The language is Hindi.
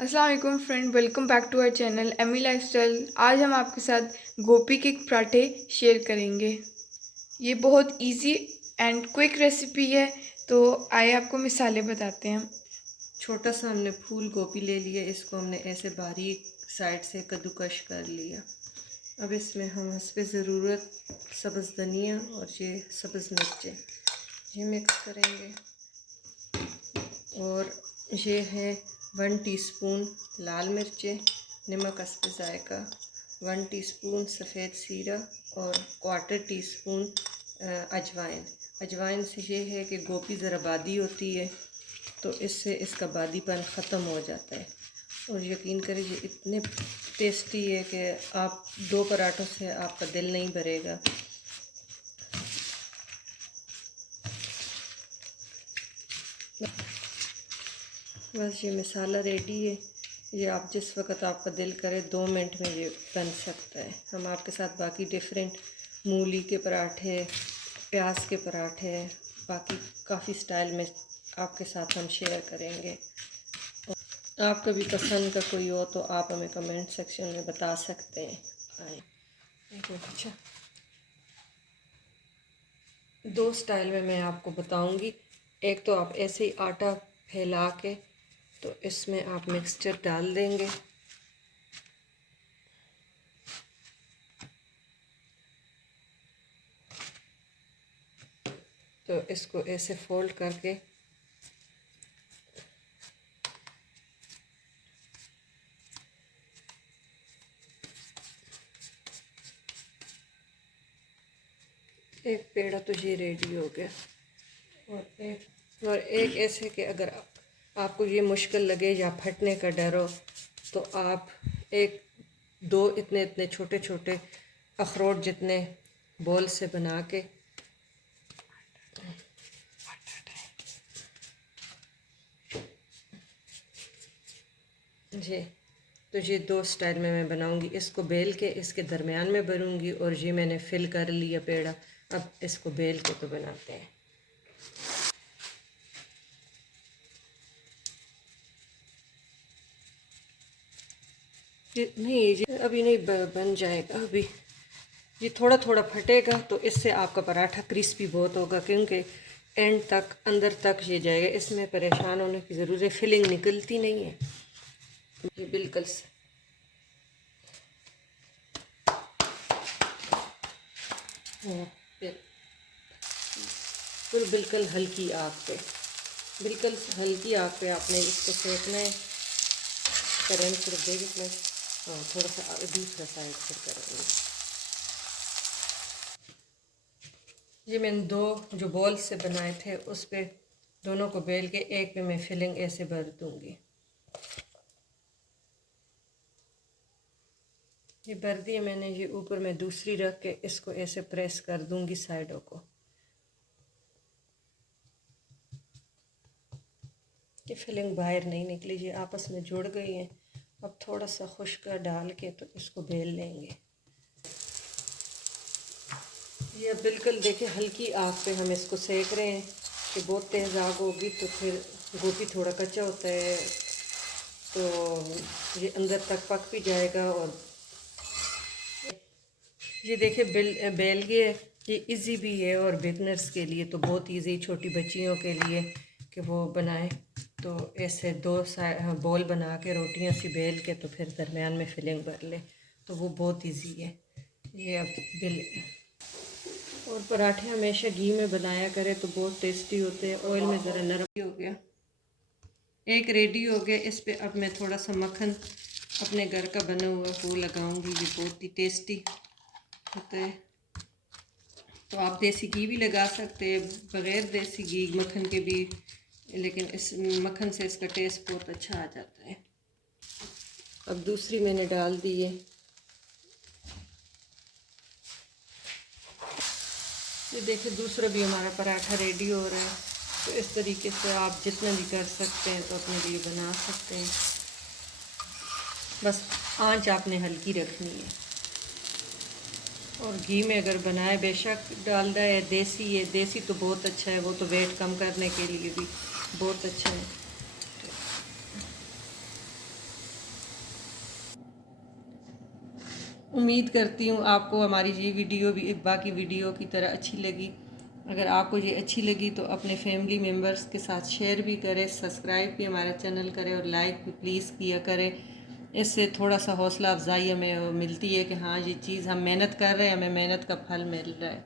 अस्सलाम वालेकुम friend, welcome back to our channel Amy lifestyle. आज हम आपके साथ गोभी के पराठे शेयर करेंगे। ये बहुत इजी एंड क्विक रेसिपी है। तो आइए आपको मिसालें बताते हैं। छोटा सा हमने फूल गोभी ले लिया, इसको हमने ऐसे बारीक साइड से कद्दूकश कर लिया। अब इसमें हम हस्बे ज़रूरत सब्ज़ धनिया और ये सब्ज़ मिर्चें ये मिक्स करेंगे। और ये है 1 टीस्पून लाल मिर्चें, नमक हस्बे ज़ायका, 1 टीस्पून सफ़ेद सीरा और 1/4 टीस्पून अजवाइन। अजवाइन से ये है कि गोभी ज़रा बादी होती है, तो इससे इसका बादीपन ख़त्म हो जाता है। और यकीन करें ये इतने टेस्टी है कि आप 2 पराठों से आपका दिल नहीं भरेगा। बस ये मसाला रेडी है। ये आप जिस वक्त आपका दिल करे 2 मिनट में ये बन सकता है। हम आपके साथ बाकी डिफरेंट मूली के पराठे, प्याज के पराठे, बाकी काफ़ी स्टाइल में आपके साथ हम शेयर करेंगे। आपका भी पसंद का कोई हो तो आप हमें कमेंट सेक्शन में बता सकते हैं। अच्छा, 2 स्टाइल में मैं आपको बताऊंगी। एक तो आप ऐसे ही आटा फैला के तो इसमें आप मिक्सचर डाल देंगे। तो इसको ऐसे फोल्ड करके एक पेड़ा तो ये रेडी हो गया। और एक ऐसे कि अगर आपको ये मुश्किल लगे या फटने का डर हो तो आप एक दो इतने इतने छोटे छोटे अखरोट जितने बॉल से बना के जी, तो ये 2 स्टाइल में मैं बनाऊंगी। इसको बेल के इसके दरमियान में भरूंगी और ये मैंने फिल कर लिया पेड़ा। अब इसको बेल के तो बनाते हैं। ये नहीं, ये अभी नहीं बन जाएगा। अभी ये थोड़ा थोड़ा फटेगा तो इससे आपका पराठा क्रिस्पी बहुत होगा, क्योंकि एंड तक अंदर तक ये जाएगा। इसमें परेशान होने की ज़रूरत है, फिलिंग निकलती नहीं है। ये बिल्कुल बिल्कुल हल्की आग पे, बिल्कुल हल्की आग पे आपने इसको सेकना है। करंट सिर्फ देगी प्लस थोड़ा सा दूसरा साइड फिर करेंगे। ये मैंने 2 जो बॉल से बनाए थे उस पे दोनों को बेल के एक पे मैं फिलिंग ऐसे भर दूंगी। ये भर दिए मैंने। ये ऊपर मैं दूसरी रख के इसको ऐसे प्रेस कर दूंगी साइडों को। ये फिलिंग बाहर नहीं निकली, ये आपस में जुड़ गई है। अब थोड़ा सा खुश्क डाल के तो इसको बेल लेंगे। ये बिल्कुल देखिए हल्की आग पे हम इसको सेक रहे हैं कि बहुत तेज़ आग होगी तो फिर गोभी थोड़ा कच्चा होता है, तो ये अंदर तक पक भी जाएगा। और ये देखिए बेल गया है। ये इजी भी है और बिगनर्स के लिए तो बहुत इजी, छोटी बच्चियों के लिए कि वो बनाएं। तो ऐसे 2 बॉल बना के रोटियां सी बेल के तो फिर दरमियान में फिलिंग भर ले, तो वो बहुत इजी है। ये अब बिल और पराठे हमेशा घी में बनाया करें तो बहुत टेस्टी होते हैं। ऑयल में ज़रा नरम हो गया। एक रेडी हो गया। इस पे अब मैं थोड़ा सा मक्खन अपने घर का बना हुआ वो लगाऊंगी। ये बहुत ही टेस्टी होता है। तो आप देसी घी भी लगा सकते हैं, बग़ैर देसी घी मक्खन के भी, लेकिन इस मक्खन से इसका टेस्ट बहुत अच्छा आ जाता है। अब दूसरी मैंने डाल दी है। ये देखिए दूसरा भी हमारा पराठा रेडी हो रहा है। तो इस तरीके से आप जितना भी कर सकते हैं तो अपने लिए बना सकते हैं। बस आंच आपने हल्की रखनी है। और घी में अगर बनाए, बेशक डालडा है, देसी है, देसी तो बहुत अच्छा है, वो तो वेट कम करने के लिए भी बहुत अच्छा है। उम्मीद करती हूँ आपको हमारी ये वीडियो भी बाकी वीडियो की तरह अच्छी लगी। अगर आपको ये अच्छी लगी तो अपने फैमिली मेम्बर्स के साथ शेयर भी करें, सब्सक्राइब भी हमारा चैनल करें और लाइक भी प्लीज़ किया करें। इससे थोड़ा सा हौसला अफजाई हमें मिलती है कि हाँ ये चीज़ हम मेहनत कर रहे हैं, हमें मेहनत का फल मिल रहा है।